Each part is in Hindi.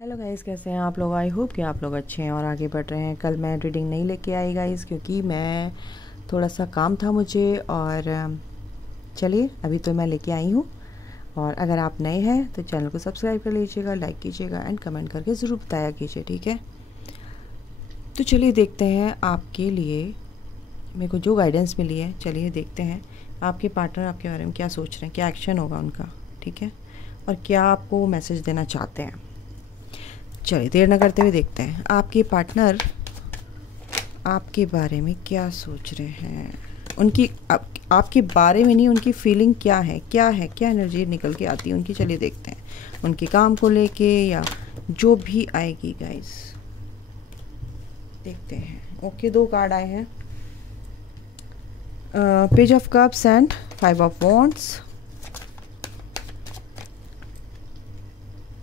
हेलो गाइस, कैसे हैं आप लोग। आई होप कि आप लोग अच्छे हैं और आगे बढ़ रहे हैं। कल मैं रीडिंग नहीं लेके आई गाइस, क्योंकि मैं थोड़ा सा काम था मुझे। और चलिए अभी तो मैं लेके आई हूँ। और अगर आप नए हैं तो चैनल को सब्सक्राइब कर लीजिएगा, लाइक कीजिएगा एंड कमेंट करके ज़रूर बताया कीजिए, ठीक है। तो चलिए देखते हैं आपके लिए मेरे को जो गाइडेंस मिली है। चलिए देखते हैं आपके पार्टनर आपके बारे में क्या सोच रहे हैं, क्या एक्शन होगा उनका, ठीक है, और क्या आपको मैसेज देना चाहते हैं। चलिए देर न करते हुए देखते हैं आपके पार्टनर आपके बारे में क्या सोच रहे हैं। उनकी आपके बारे में नहीं, उनकी फीलिंग क्या है, क्या एनर्जी निकल के आती है उनकी। चलिए देखते हैं उनके काम को लेके या जो भी आएगी गाइस, देखते हैं। ओके, 2 कार्ड आए हैं, page of cups and 5 of wands.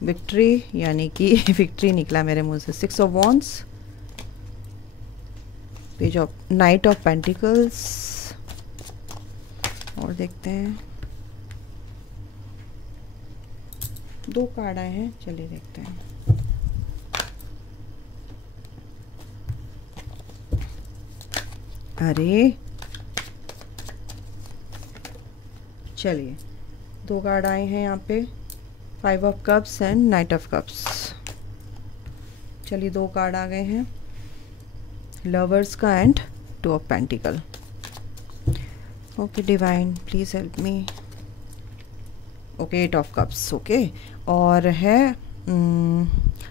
Victory, यानी कि विक्ट्री निकला मेरे मुंह से। 6 of wands, page of night of pentacles. और देखते हैं 2 कार्ड आए हैं, चलिए देखते हैं। अरे चलिए 2 कार्ड आए हैं यहाँ पे, 5 of cups and knight of cups. चलिए 2 कार्ड आ गए हैं, लवर्स का and 2 of pentacle. Okay divine please help me. Okay 8 of cups, okay. और है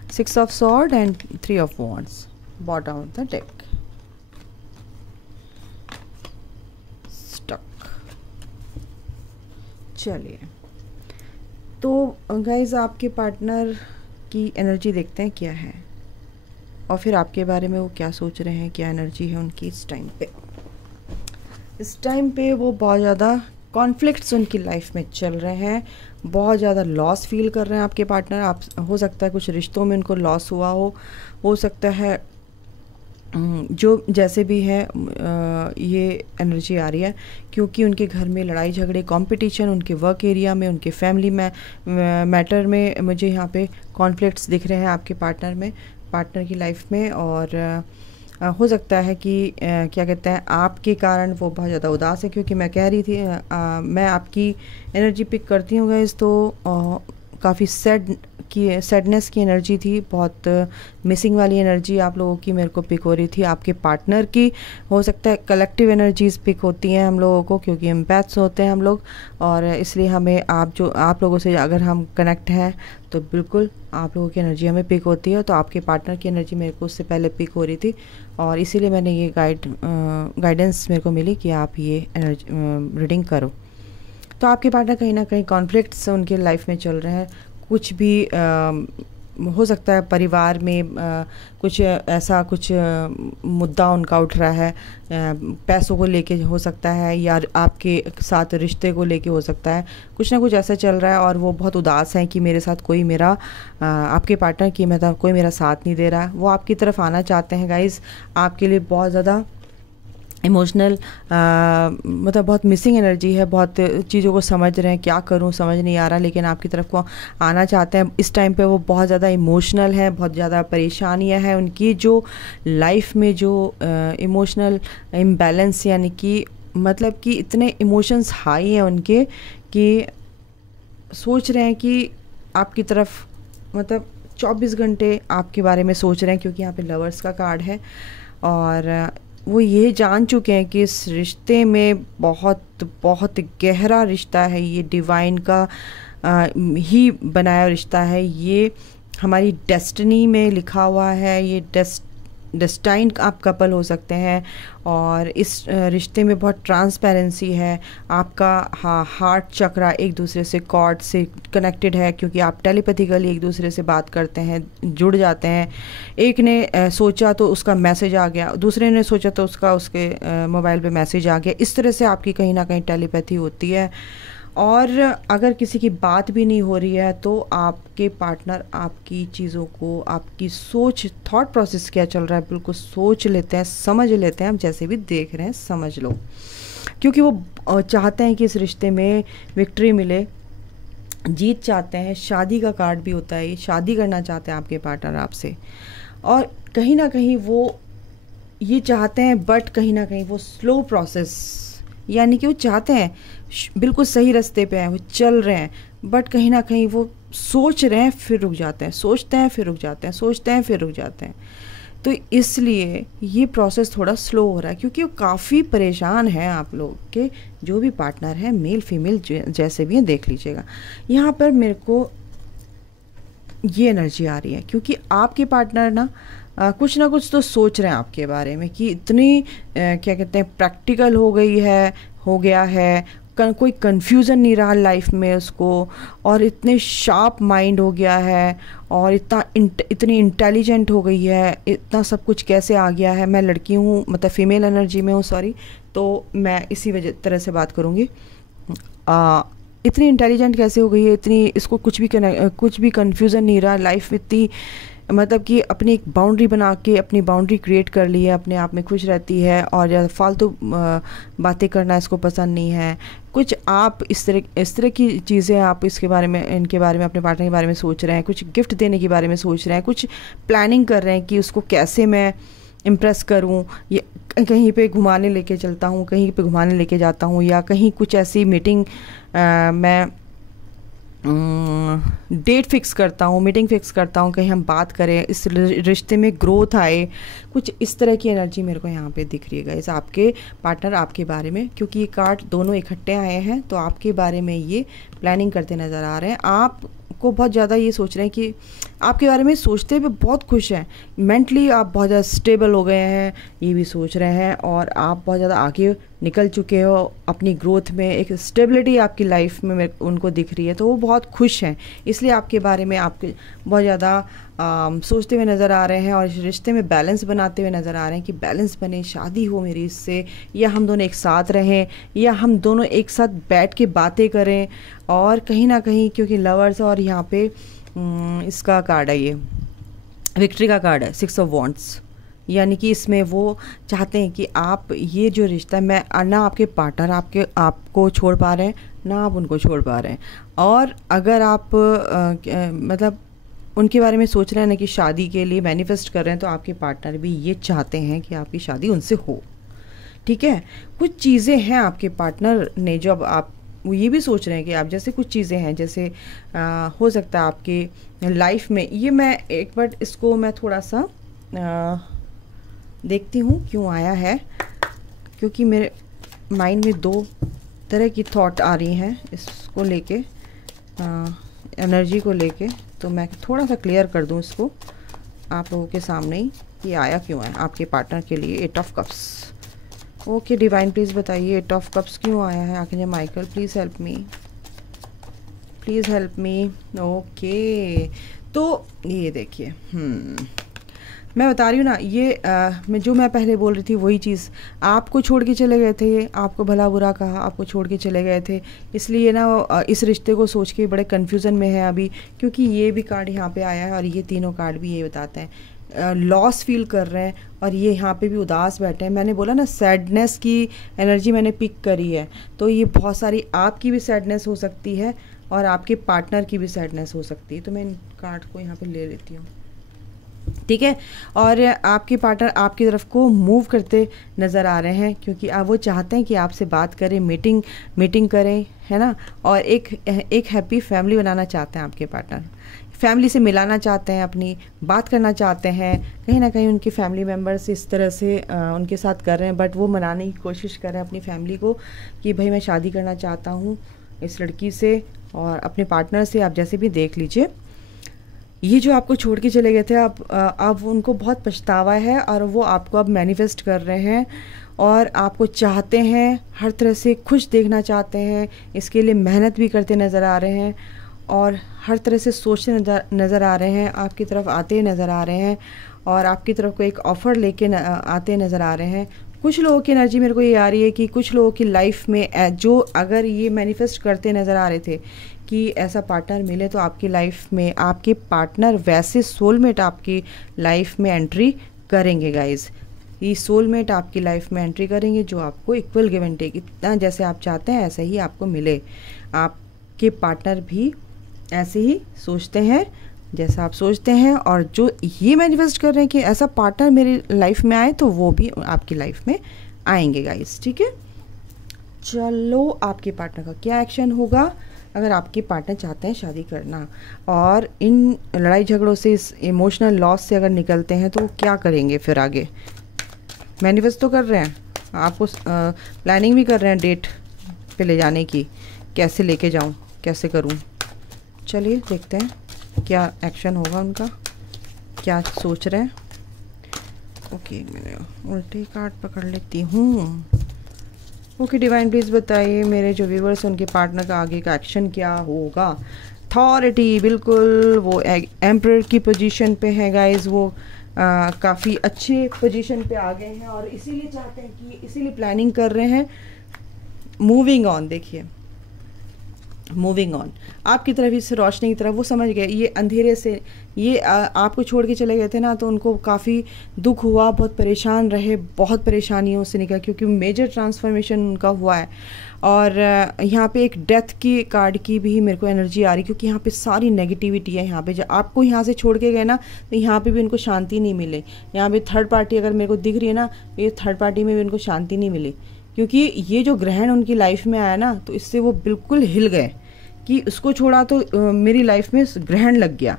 6 of sword and 3 of wands, bottom of the deck. Stuck. चलिए तो गाइज आपके पार्टनर की एनर्जी देखते हैं क्या है, और फिर आपके बारे में वो क्या सोच रहे हैं, क्या एनर्जी है उनकी इस टाइम पे। इस टाइम पे वो बहुत ज़्यादा कॉन्फ्लिक्ट्स उनकी लाइफ में चल रहे हैं, बहुत ज़्यादा लॉस फील कर रहे हैं आपके पार्टनर। आप हो सकता है कुछ रिश्तों में उनको लॉस हुआ हो सकता है, जो जैसे भी है ये एनर्जी आ रही है, क्योंकि उनके घर में लड़ाई झगड़े, कंपटीशन, उनके वर्क एरिया में, उनके फैमिली में मैटर में मुझे यहाँ पे कॉन्फ्लिक्ट्स दिख रहे हैं आपके पार्टनर की लाइफ में। और हो सकता है कि क्या कहते हैं, आपके कारण वो बहुत ज़्यादा उदास है, क्योंकि मैं कह रही थी मैं आपकी एनर्जी पिक करती हूँ गाइस, तो काफ़ी सैडनेस की एनर्जी थी, बहुत मिसिंग वाली एनर्जी आप लोगों की मेरे को पिक हो रही थी। आपके पार्टनर की हो सकता है कलेक्टिव एनर्जीज पिक होती हैं हम लोगों को, क्योंकि एम्पैथ्स होते हैं हम लोग, और इसलिए हमें आप लोगों से अगर हम कनेक्ट हैं तो बिल्कुल आप लोगों की एनर्जी हमें पिक होती है। तो आपके पार्टनर की एनर्जी मेरे को उससे पहले पिक हो रही थी, और इसीलिए मैंने ये गाइडेंस मेरे को मिली कि आप ये एनर्जी रीडिंग करो। तो आपके पार्टनर कहीं ना कहीं कॉन्फ्लिक्ट्स उनके लाइफ में चल रहे हैं। कुछ भी हो सकता है परिवार में कुछ ऐसा कुछ मुद्दा उनका उठ रहा है, पैसों को लेके हो सकता है, या आपके साथ रिश्ते को लेके हो सकता है। कुछ ना कुछ ऐसा चल रहा है और वो बहुत उदास हैं कि मेरे साथ कोई मेरा आपके पार्टनर की मतलब कोई मेरा साथ नहीं दे रहा है। वो आपकी तरफ आना चाहते हैं गाइस, आपके लिए बहुत ज़्यादा इमोशनल मतलब बहुत मिसिंग एनर्जी है, बहुत चीज़ों को समझ रहे हैं, क्या करूं समझ नहीं आ रहा, लेकिन आपकी तरफ को आना चाहते हैं। इस टाइम पे वो बहुत ज़्यादा इमोशनल है, बहुत ज़्यादा परेशानियां हैं उनकी जो लाइफ में, जो इमोशनल इम्बैलेंस, यानी कि मतलब कि इतने इमोशंस हाई हैं उनके कि सोच रहे हैं कि आपकी तरफ मतलब 24 घंटे आपके बारे में सोच रहे हैं, क्योंकि यहाँ पे लवर्स का कार्ड है। और वो ये जान चुके हैं कि इस रिश्ते में बहुत बहुत गहरा रिश्ता है, ये डिवाइन का ही बनाया रिश्ता है, ये हमारी डेस्टिनी में लिखा हुआ है, ये डेस्टाइन आप कपल हो सकते हैं। और इस रिश्ते में बहुत ट्रांसपेरेंसी है, आपका हार्ट चक्रा एक दूसरे से कॉर्ड से कनेक्टेड है, क्योंकि आप टेलीपैथिकली एक दूसरे से बात करते हैं, जुड़ जाते हैं। एक ने सोचा तो उसका मैसेज आ गया, दूसरे ने सोचा तो उसके मोबाइल पे मैसेज आ गया। इस तरह से आपकी कहीं ना कहीं टेलीपैथी होती है। और अगर किसी की बात भी नहीं हो रही है तो आपके पार्टनर आपकी चीज़ों को, आपकी सोच, थॉट प्रोसेस क्या चल रहा है बिल्कुल सोच लेते हैं, समझ लेते हैं। आप जैसे भी देख रहे हैं समझ लो, क्योंकि वो चाहते हैं कि इस रिश्ते में विक्ट्री मिले, जीत चाहते हैं, शादी का कार्ड भी होता है, ये शादी करना चाहते हैं आपके पार्टनर आपसे। और कहीं ना कहीं वो ये चाहते हैं, बट कहीं ना कहीं वो स्लो प्रोसेस, यानी कि वो चाहते हैं, बिल्कुल सही रास्ते पे हैं, वो चल रहे हैं, बट कहीं ना कहीं वो सोच रहे हैं फिर रुक जाते हैं, सोचते हैं फिर रुक जाते हैं, सोचते हैं फिर रुक जाते हैं। तो इसलिए ये प्रोसेस थोड़ा स्लो हो रहा है, क्योंकि वो काफ़ी परेशान हैं आप लोग के जो भी पार्टनर हैं, मेल फीमेल जैसे भी हैं, देख लीजिएगा। यहाँ पर मेरे को ये एनर्जी आ रही है, क्योंकि आपके पार्टनर कुछ ना कुछ तो सोच रहे हैं आपके बारे में, कि इतनी क्या कहते हैं, प्रैक्टिकल हो गया है, कोई कन्फ्यूज़न नहीं रहा लाइफ में उसको, और इतने शार्प माइंड हो गया है, और इतनी इंटेलिजेंट हो गई है, इतना सब कुछ कैसे आ गया है। मैं लड़की हूँ, मतलब फीमेल एनर्जी में हूँ, सॉरी, तो मैं इसी वजह तरह से बात करूँगी। इतनी इंटेलिजेंट कैसे हो गई है, इतनी, इसको कुछ भी कन्फ्यूज़न नहीं रहा लाइफ में, इतनी मतलब कि अपनी एक बाउंड्री बना के अपनी बाउंड्री क्रिएट कर ली है, अपने आप में खुश रहती है, और ज़्यादा फालतू बातें करना इसको पसंद नहीं है। कुछ आप इस तरह की चीज़ें आप इनके बारे में अपने पार्टनर के बारे में सोच रहे हैं, कुछ गिफ्ट देने के बारे में सोच रहे हैं, कुछ प्लानिंग कर रहे हैं कि उसको कैसे मैं इम्प्रेस करूं, या कहीं पे घुमाने लेके चलता हूं, कहीं पे घुमाने लेके जाता हूं, या कहीं कुछ ऐसी मीटिंग मैं डेट फिक्स करता हूँ, मीटिंग फिक्स करता हूँ, कहीं हम बात करें, इस रिश्ते में ग्रोथ आए, कुछ इस तरह की एनर्जी मेरे को यहाँ पे दिख रही है गाइस आपके पार्टनर आपके बारे में। क्योंकि ये कार्ड दोनों इकट्ठे आए हैं, तो आपके बारे में ये प्लानिंग करते नज़र आ रहे हैं। आपको बहुत ज़्यादा ये सोच रहे हैं, कि आपके बारे में सोचते हुए बहुत खुश हैं, मेंटली आप बहुत ज़्यादा स्टेबल हो गए हैं, ये भी सोच रहे हैं, और आप बहुत ज़्यादा आगे निकल चुके हो अपनी ग्रोथ में, एक स्टेबिलिटी आपकी लाइफ में उनको दिख रही है, तो वो बहुत खुश हैं। इसलिए आपके बारे में आपके बहुत ज़्यादा सोचते हुए नज़र आ रहे हैं, और इस रिश्ते में बैलेंस बनाते हुए नज़र आ रहे हैं, कि बैलेंस बने, शादी हो मेरी इससे, या हम दोनों एक साथ रहें, या हम दोनों एक साथ बैठ के बातें करें। और कहीं ना कहीं क्योंकि लवर्स, और यहाँ पे इसका कार्ड है, ये विक्ट्री का कार्ड है, 6 ऑफ वॉन्ड्स, यानी कि इसमें वो चाहते हैं कि आप ये जो रिश्ता है, मैं ना आपके पार्टनर आपको छोड़ पा रहे हैं, ना आप उनको छोड़ पा रहे हैं। और अगर आप मतलब उनके बारे में सोच रहे हैं ना, कि शादी के लिए मैनिफेस्ट कर रहे हैं, तो आपके पार्टनर भी ये चाहते हैं कि आपकी शादी उनसे हो। ठीक है, कुछ चीज़ें हैं आपके पार्टनर ने जो अब आप वो ये भी सोच रहे हैं कि आप, जैसे कुछ चीज़ें हैं, जैसे हो सकता है आपकी लाइफ में, ये मैं एक बार इसको मैं थोड़ा सा देखती हूँ क्यों आया है, क्योंकि मेरे माइंड में 2 तरह की थॉट आ रही हैं इसको लेके, एनर्जी को लेके। तो मैं थोड़ा सा क्लियर कर दूँ इसको आप लोगों के सामने ही, ये आया क्यों है आपके पार्टनर के लिए। 8 of cups, okay divine please बताइए 8 ऑफ कप्स क्यों आया है। आखिर Michael please help me, please help me. Okay, तो ये देखिए, मैं बता रही हूँ ना, ये मैं पहले बोल रही थी वही चीज़, आपको छोड़ के चले गए थे, ये आपको भला बुरा कहा, आपको छोड़ के चले गए थे, इसलिए ना इस रिश्ते को सोच के बड़े कन्फ्यूज़न में है अभी। क्योंकि ये भी कार्ड यहाँ पे आया है, और ये तीनों कार्ड भी ये बताते हैं, लॉस फील कर रहे हैं, और ये यहाँ पे भी उदास बैठे हैं। मैंने बोला ना, सैडनेस की एनर्जी मैंने पिक करी है, तो ये बहुत सारी आपकी भी सैडनेस हो सकती है, और आपके पार्टनर की भी सैडनेस हो सकती है। तो मैं इन कार्ड को यहाँ पे ले लेती हूँ, ठीक है। और आपके पार्टनर आपकी तरफ को मूव करते नज़र आ रहे हैं, क्योंकि आप वो चाहते हैं कि आपसे बात करें, मीटिंग करें, है ना। और एक हैप्पी फैमिली बनाना चाहते हैं आपके पार्टनर, फैमिली से मिलाना चाहते हैं, अपनी बात करना चाहते हैं। कहीं ना कहीं उनके फैमिली मेम्बर्स इस तरह से उनके साथ कर रहे हैं, बट वो मनाने की कोशिश कर रहे हैं अपनी फैमिली को, कि भाई मैं शादी करना चाहता हूँ इस लड़की से और अपने पार्टनर से। आप जैसे भी देख लीजिए, ये जो आपको छोड़ के चले गए थे, अब उनको बहुत पछतावा है, और वो आपको अब मैनिफेस्ट कर रहे हैं, और आपको चाहते हैं, हर तरह से खुश देखना चाहते हैं, इसके लिए मेहनत भी करते नज़र आ रहे हैं, और हर तरह से सोचते नज़र आ रहे हैं, आपकी तरफ आते नज़र आ रहे हैं, और आपकी तरफ को एक ऑफ़र लेके आते नज़र आ रहे हैं। कुछ लोगों की एनर्जी मेरे को ये आ रही है कि कुछ लोगों की लाइफ में जो अगर ये मैनिफेस्ट करते नज़र आ रहे थे कि ऐसा पार्टनर मिले, तो आपकी लाइफ में आपके पार्टनर वैसे सोलमेट आपकी लाइफ में एंट्री करेंगे गाइज। ये सोलमेट आपकी लाइफ में एंट्री करेंगे, जो आपको इक्वल गिव एंड टेक, इतना जैसे आप चाहते हैं ऐसे ही आपको मिले। आपके पार्टनर भी ऐसे ही सोचते हैं जैसा आप सोचते हैं, और जो ये मैनिफेस्ट कर रहे हैं कि ऐसा पार्टनर मेरी लाइफ में आए, तो वो भी आपकी लाइफ में आएंगे गाइस, ठीक है। चलो आपके पार्टनर का क्या एक्शन होगा अगर आपके पार्टनर चाहते हैं शादी करना, और इन लड़ाई झगड़ों से, इस इमोशनल लॉस से अगर निकलते हैं, तो क्या करेंगे फिर आगे। मैनिफेस्ट तो कर रहे हैं, आपको प्लानिंग भी कर रहे हैं डेट पे ले जाने की, कैसे लेके जाऊं, कैसे करूं। चलिए देखते हैं क्या एक्शन होगा उनका, क्या सोच रहे हैं। ओके, मैंने उल्टे कार्ड पकड़ लेती हूँ। ओके डिवाइन प्लीज़ बताइए मेरे जो व्यूवर्स हैं उनके पार्टनर का आगे का एक्शन क्या होगा। अथॉरिटी, बिल्कुल वो एम्परर की पोजीशन पे है गाइस, वो काफ़ी अच्छे पोजीशन पे आ गए हैं, और इसीलिए चाहते हैं कि, इसीलिए प्लानिंग कर रहे हैं मूविंग ऑन। देखिए मूविंग ऑन आपकी तरफ, इस रोशनी की तरफ। वो समझ गए ये अंधेरे से, ये आपको छोड़ के चले गए थे ना, तो उनको काफ़ी दुख हुआ, बहुत परेशान रहे, बहुत परेशानियों से निकल, क्योंकि मेजर ट्रांसफॉर्मेशन उनका हुआ है। और यहाँ पे एक डेथ की कार्ड की भी मेरे को एनर्जी आ रही, क्योंकि यहाँ पे सारी नेगेटिविटी है। यहाँ पे जब आपको यहाँ से छोड़ के गए ना, तो यहाँ पे भी उनको शांति नहीं मिले। यहाँ पे थर्ड पार्टी अगर मेरे को दिख रही है ना, ये थर्ड पार्टी में भी उनको शांति नहीं मिली, क्योंकि ये जो ग्रहण उनकी लाइफ में आया ना, तो इससे वो बिल्कुल हिल गए कि उसको छोड़ा तो मेरी लाइफ में ग्रहण लग गया,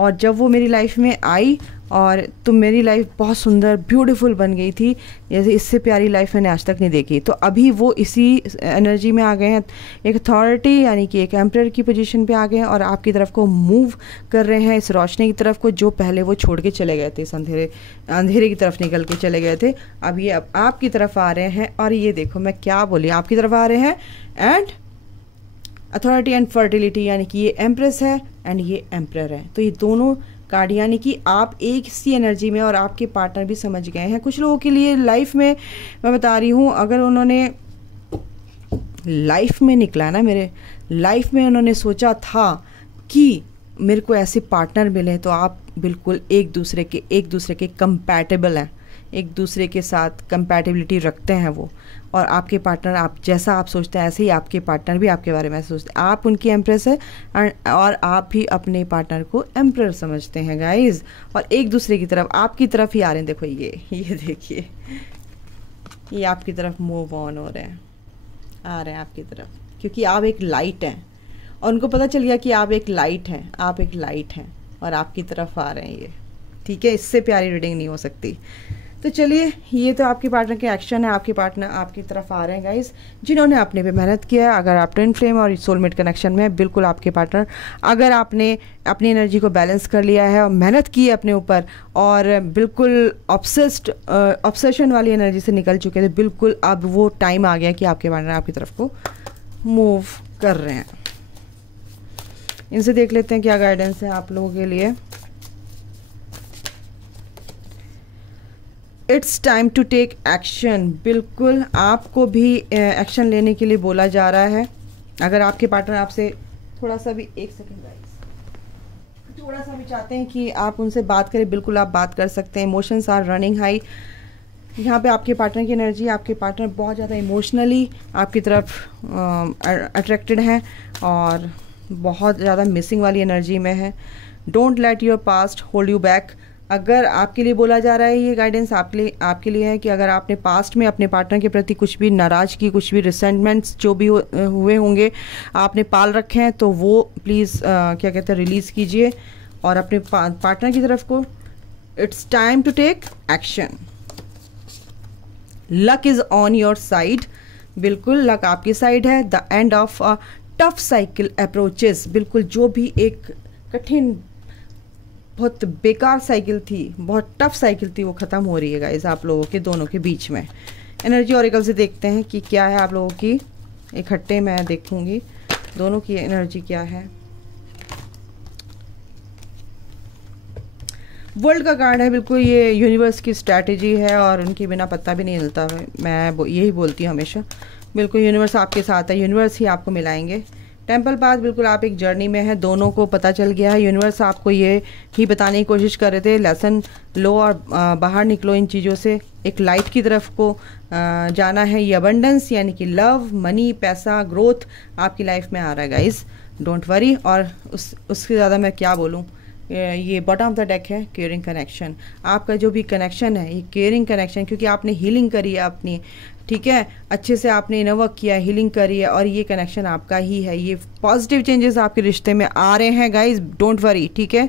और जब वो मेरी लाइफ में आई और तो मेरी लाइफ बहुत सुंदर ब्यूटीफुल बन गई थी, जैसे इससे प्यारी लाइफ मैंने आज तक नहीं देखी। तो अभी वो इसी एनर्जी में आ गए हैं, एक अथॉरिटी यानी कि एक एम्परर की पोजीशन पे आ गए हैं, और आपकी तरफ को मूव कर रहे हैं, इस रोशनी की तरफ को, जो पहले वो छोड़ के चले गए थे, इस अंधेरे की तरफ निकल के चले गए थे। अब ये अब आपकी तरफ आ रहे हैं, और ये देखो मैं क्या बोली, आपकी तरफ आ रहे हैं। एंड अथॉरिटी एंड फर्टिलिटी, यानी कि ये एम्प्रेस है एंड ये एम्परर है, तो ये दोनों कार्ड यानी कि आप एक सी एनर्जी में, और आपके पार्टनर भी समझ गए हैं। कुछ लोगों के लिए लाइफ में मैं बता रही हूँ, अगर उन्होंने लाइफ में निकला ना, मेरे लाइफ में उन्होंने सोचा था कि मेरे को ऐसे पार्टनर मिले, तो आप बिल्कुल एक दूसरे के कंपैटिबल हैं, एक दूसरे के साथ कंपैटिबिलिटी रखते हैं वो, और आपके पार्टनर, आप जैसा आप सोचते हैं ऐसे ही आपके पार्टनर भी आपके बारे में सोचते हैं। आप उनकी एम्प्रेस है, और आप भी अपने पार्टनर को एम्परर समझते हैं गाइज, और एक दूसरे की तरफ, आपकी तरफ ही आ रहे हैं। देखो ये देखिए, ये आपकी तरफ मूव ऑन हो रहे हैं, आ रहे हैं आपकी तरफ, क्योंकि आप एक लाइट हैं, और उनको पता चल गया कि आप एक लाइट हैं, आप एक लाइट हैं, और आपकी तरफ आ रहे हैं ये, ठीक है। इससे प्यारी रीडिंग नहीं हो सकती। तो चलिए, ये तो आपके पार्टनर के एक्शन है, आपके पार्टनर आपकी तरफ आ रहे हैं गाइस, जिन्होंने अपने पे मेहनत किया है। अगर आप ट्विन फ्लेम और सोलमेट कनेक्शन में, बिल्कुल आपके पार्टनर, अगर आपने अपनी एनर्जी को बैलेंस कर लिया है और मेहनत की है अपने ऊपर, और बिल्कुल ऑब्सेशन वाली एनर्जी से निकल चुके थे, बिल्कुल अब वो टाइम आ गया कि आपके पार्टनर आपकी तरफ को मूव कर रहे हैं। इनसे देख लेते हैं क्या गाइडेंस है आप लोगों के लिए। It's time to take action, बिल्कुल आपको भी एक्शन लेने के लिए बोला जा रहा है। अगर आपके पार्टनर आपसे थोड़ा सा भी, एक सेकेंड गाइस, थोड़ा सा भी चाहते हैं कि आप उनसे बात करें, बिल्कुल आप बात कर सकते हैं। इमोशंस आर रनिंग हाई, यहाँ पे आपके पार्टनर की एनर्जी, आपके पार्टनर बहुत ज़्यादा इमोशनली आपकी तरफ अट्रैक्टेड हैं, और बहुत ज़्यादा मिसिंग वाली एनर्जी में है। Don't let your past hold you back. अगर आपके लिए बोला जा रहा है, ये गाइडेंस आपके लिए है कि अगर आपने पास्ट में अपने पार्टनर के प्रति कुछ भी नाराज़गी, कुछ भी रिसेंटमेंट्स जो भी हुए होंगे, आपने पाल रखे हैं, तो वो प्लीज़ क्या कहते हैं, रिलीज़ कीजिए, और अपने पार्टनर की तरफ को it's time to take action. Luck is on your side, बिल्कुल लक आपकी साइड है। The end of a tough cycle approaches, बिल्कुल जो भी एक कठिन, बहुत बेकार साइकिल थी, बहुत टफ साइकिल थी, वो ख़त्म हो रही है गाइस आप लोगों के दोनों के बीच में। एनर्जी ऑरेकल से देखते हैं कि क्या है आप लोगों की, इकट्ठे मैं देखूंगी दोनों की एनर्जी क्या है। वर्ल्ड का कार्ड है, बिल्कुल ये यूनिवर्स की स्ट्रैटेजी है, और उनके बिना पत्ता भी नहीं हिलता। मैं यही बोलती हूँ हमेशा, बिल्कुल यूनिवर्स आपके साथ है, यूनिवर्स ही आपको मिलाएंगे। टेम्पल पाथ, बिल्कुल आप एक जर्नी में है, दोनों को पता चल गया है। यूनिवर्स आपको ये ही बताने की कोशिश कर रहे थे, लेसन लो और बाहर निकलो इन चीज़ों से, एक लाइट की तरफ को जाना है। ये अबंडेंस यानी कि लव, मनी, पैसा, ग्रोथ आपकी लाइफ में आ रहा है गाइस। Don't worry. और उससे ज़्यादा मैं क्या बोलूँ, ये बॉटम ऑफ द डेक है केयरिंग कनेक्शन। आपका जो भी कनेक्शन है ये केयरिंग कनेक्शन, क्योंकि आपने हीलिंग करी है अपनी, ठीक है, अच्छे से आपने इनर वर्क किया, हीलिंग करी है, और ये कनेक्शन आपका ही है। ये पॉजिटिव चेंजेस आपके रिश्ते में आ रहे हैं गाइज, डोंट वरी, ठीक है।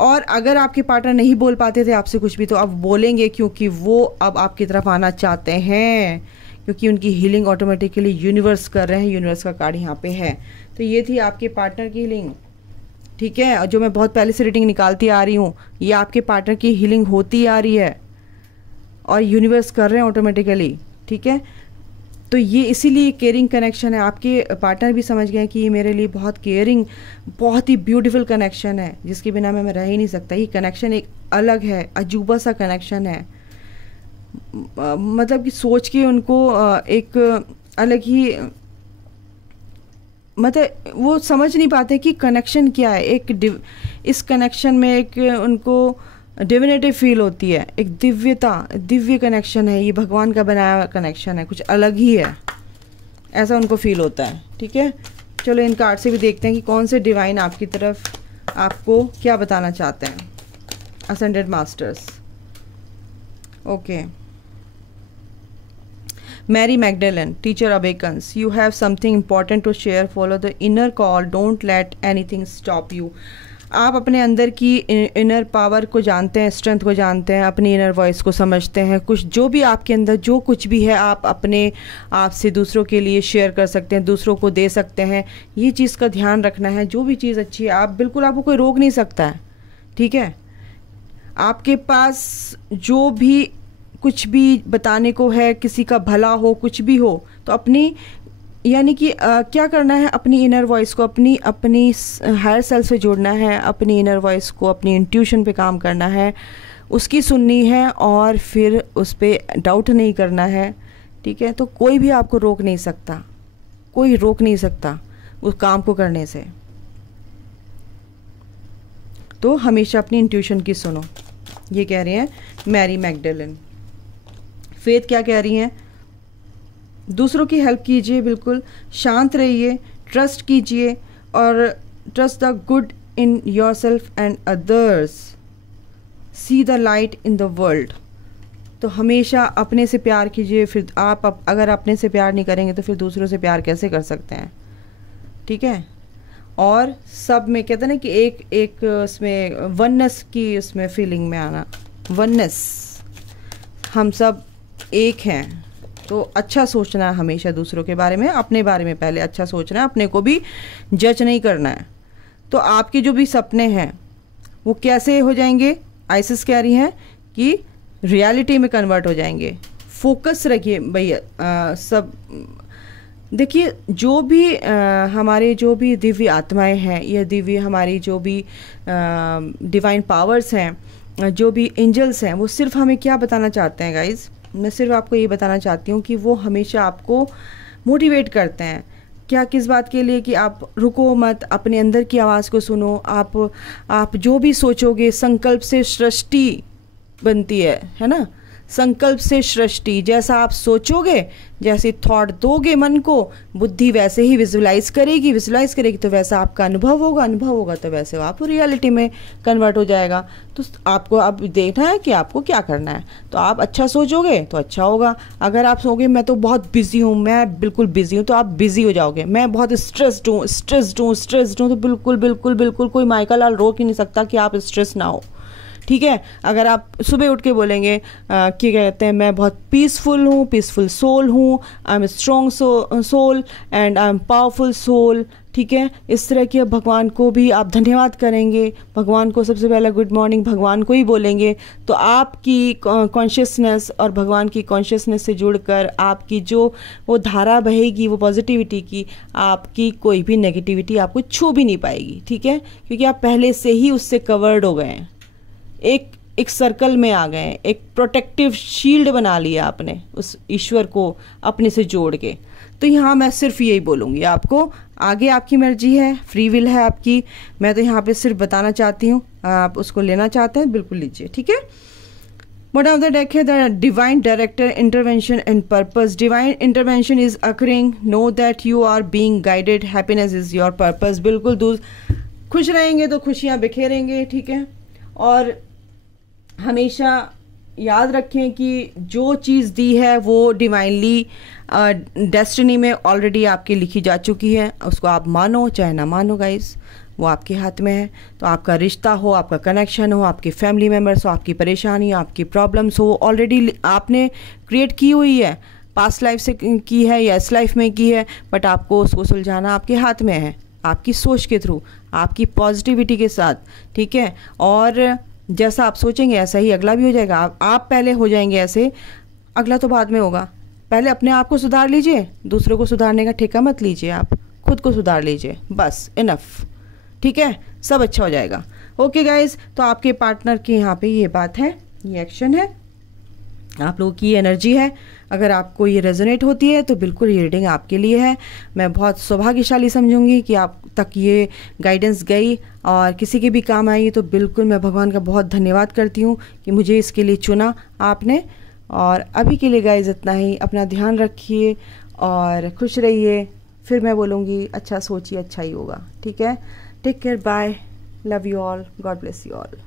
और अगर आपके पार्टनर नहीं बोल पाते थे आपसे कुछ भी, तो अब बोलेंगे, क्योंकि वो अब आपकी तरफ आना चाहते हैं, क्योंकि उनकी हीलिंग ऑटोमेटिकली यूनिवर्स कर रहे हैं, यूनिवर्स का कार्ड यहाँ पे है। तो ये थी आपके पार्टनर की हीलिंग, ठीक है, जो मैं बहुत पहले से रीडिंग निकालती आ रही हूँ। ये आपके पार्टनर की हीलिंग होती आ रही है और यूनिवर्स कर रहे हैं ऑटोमेटिकली, ठीक है। तो ये इसीलिए केयरिंग कनेक्शन है। आपके पार्टनर भी समझ गए हैं कि ये मेरे लिए बहुत केयरिंग, बहुत ही ब्यूटीफुल कनेक्शन है, जिसके बिना मैं रह ही नहीं सकता। ये कनेक्शन एक अलग है, अजूबा सा कनेक्शन है, मतलब कि सोच के उनको एक अलग ही, मतलब वो समझ नहीं पाते कि कनेक्शन क्या है। इस कनेक्शन में एक उनको डिविनिटी फील होती है, एक दिव्यता, दिव्य कनेक्शन है, ये भगवान का बनाया हुआ कनेक्शन है, कुछ अलग ही है, ऐसा उनको फील होता है, ठीक है। चलो इन कार्ड से भी देखते हैं कि कौन से डिवाइन आपकी तरफ आपको क्या बताना चाहते हैं। Ascended masters, okay. Mary Magdalene, teacher awakens. You have something important to share. Follow the inner call. Don't let anything stop you. आप अपने अंदर की इनर पावर को जानते हैं, स्ट्रेंथ को जानते हैं, अपनी इनर वॉइस को समझते हैं। कुछ जो भी आपके अंदर जो कुछ भी है, आप अपने आप से दूसरों के लिए शेयर कर सकते हैं, दूसरों को दे सकते हैं। ये चीज़ का ध्यान रखना है। जो भी चीज़ अच्छी है, आप बिल्कुल, आपको कोई रोक नहीं सकता है, ठीक है। आपके पास जो भी कुछ भी बताने को है, किसी का भला हो, कुछ भी हो, तो अपनी, यानी कि क्या करना है, अपनी इनर वॉइस को, अपनी हायर सेल्फ से जोड़ना है, अपनी इनर वॉइस को, अपनी इंट्यूशन पे काम करना है, उसकी सुननी है, और फिर उस पर डाउट नहीं करना है, ठीक है। तो कोई भी आपको रोक नहीं सकता, कोई रोक नहीं सकता उस काम को करने से। तो हमेशा अपनी इंट्यूशन की सुनो, ये कह रही हैं मैरी मैगडेलन। फेथ क्या कह रही हैं, दूसरों की हेल्प कीजिए, बिल्कुल शांत रहिए, ट्रस्ट कीजिए, और trust the good in your self and others, see the light in the world. तो हमेशा अपने से प्यार कीजिए। फिर आप अगर अपने से प्यार नहीं करेंगे तो फिर दूसरों से प्यार कैसे कर सकते हैं, ठीक है। और सब में कहते हैं ना कि एक उसमें वननेस की, उसमें फीलिंग में आना, वननेस, हम सब एक हैं। तो अच्छा सोचना है हमेशा दूसरों के बारे में, अपने बारे में पहले अच्छा सोचना है, अपने को भी जज नहीं करना है। तो आपके जो भी सपने हैं वो कैसे हो जाएंगे, आइसिस कह रही हैं कि रियलिटी में कन्वर्ट हो जाएंगे। फोकस रखिए भैया। सब देखिए, जो भी हमारे जो भी दिव्य आत्माएं हैं, या दिव्य हमारी जो भी डिवाइन पावर्स हैं, जो भी एंजल्स हैं, वो सिर्फ हमें क्या बताना चाहते हैं गाइज, मैं सिर्फ आपको ये बताना चाहती हूँ कि वो हमेशा आपको मोटिवेट करते हैं। क्या, किस बात के लिए, कि आप रुको मत, अपने अंदर की आवाज़ को सुनो। आप जो भी सोचोगे, संकल्प से सृष्टि बनती है ना। संकल्प से सृष्टि, जैसा आप सोचोगे, जैसे थॉट दोगे मन को, बुद्धि वैसे ही विजुलाइज करेगी तो वैसा आपका अनुभव होगा तो वैसे आप रियलिटी में कन्वर्ट हो जाएगा। तो आपको अब देखना है कि आपको क्या करना है। तो आप अच्छा सोचोगे तो अच्छा होगा। अगर आप सोचोगे मैं तो बहुत बिजी हूँ, मैं बिल्कुल बिजी हूँ, तो आप बिजी हो जाओगे। मैं बहुत स्ट्रेस्ड हूँ, तो बिल्कुल कोई माइका लाल रोक ही नहीं सकता कि आप स्ट्रेस ना हो, ठीक है। अगर आप सुबह उठ के बोलेंगे कि कहते हैं मैं बहुत पीसफुल सोल हूँ, I am strong soul and I am powerful soul, ठीक है। इस तरह के भगवान को भी आप धन्यवाद करेंगे। भगवान को सबसे पहले गुड मॉर्निंग भगवान को ही बोलेंगे। तो आपकी कॉन्शियसनेस और भगवान की कॉन्शियसनेस से जुड़कर आपकी जो वो धारा बहेगी, वो पॉजिटिविटी की, आपकी कोई भी नेगेटिविटी आपको छू भी नहीं पाएगी, ठीक है। क्योंकि आप पहले से ही उससे कवर्ड हो गए हैं, एक सर्कल में आ गए, एक प्रोटेक्टिव शील्ड बना लिया आपने उस ईश्वर को अपने से जोड़ के। तो यहाँ मैं सिर्फ यही बोलूँगी आपको, आगे आपकी मर्जी है, फ्री विल है आपकी। मैं तो यहाँ पे सिर्फ बताना चाहती हूँ, आप उसको लेना चाहते हैं बिल्कुल लीजिए, ठीक है। बॉटम ऑफ द डेक है the divine director intervention and purpose. Divine intervention is occurring, know that you are being guided, happiness is your purpose. बिल्कुल खुश रहेंगे तो खुशियां बिखेरेंगे, ठीक है। और हमेशा याद रखें कि जो चीज़ दी है वो डिवाइनली डेस्टिनी में ऑलरेडी आपकी लिखी जा चुकी है, उसको आप मानो चाहे ना मानो गाइस, वो आपके हाथ में है। तो आपका रिश्ता हो, आपका कनेक्शन हो, आपके फैमिली मेम्बर्स हो, आपकी परेशानी, आपकी प्रॉब्लम्स हो, ऑलरेडी आपने क्रिएट की हुई है, पास्ट लाइफ से की है या इस लाइफ में की है, बट आपको उसको सुलझाना आपके हाथ में है, आपकी सोच के थ्रू, आपकी पॉजिटिविटी के साथ, ठीक है। और जैसा आप सोचेंगे ऐसा ही अगला भी हो जाएगा। आप पहले हो जाएंगे ऐसे, अगला तो बाद में होगा। पहले अपने आप को सुधार लीजिए, दूसरों को सुधारने का ठेका मत लीजिए, आप खुद को सुधार लीजिए, बस इनफ, ठीक है, सब अच्छा हो जाएगा। ओके गाइज, तो आपके पार्टनर की यहाँ पे ये बात है, ये एक्शन है, आप लोगों की एनर्जी है। अगर आपको ये रेजोनेट होती है तो बिल्कुल ये रीडिंग आपके लिए है। मैं बहुत सौभाग्यशाली समझूंगी कि आप तक ये गाइडेंस गई और किसी के भी काम आई, तो बिल्कुल मैं भगवान का बहुत धन्यवाद करती हूँ कि मुझे इसके लिए चुना आपने। और अभी के लिए गाइज इतना ही, अपना ध्यान रखिए और खुश रहिए। फिर मैं बोलूँगी अच्छा सोचिए, अच्छा ही होगा, ठीक है। Take care, bye, love you all, God bless you all.